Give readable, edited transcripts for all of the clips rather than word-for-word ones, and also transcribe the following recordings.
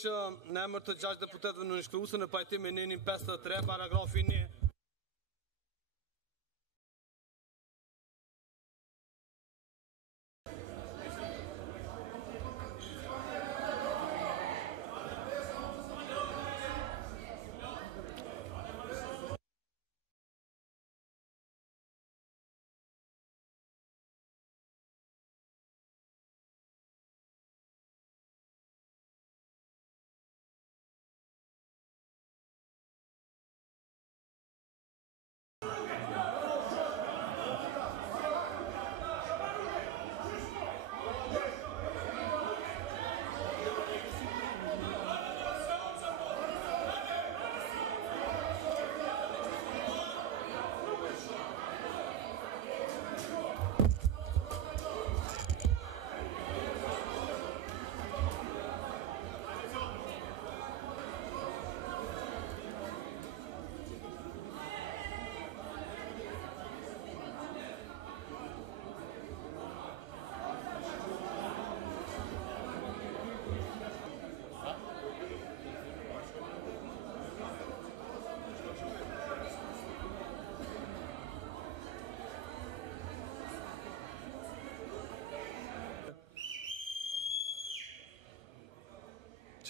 Që në emër të 6 deputetëve në nënshkruese në pajtim me nenin 53 paragrafi 1.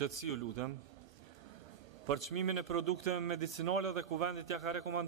Qetësi ju lutem. Për çmimin e produkteve medicinale dhe ku vendi t'ja ka rekomanduar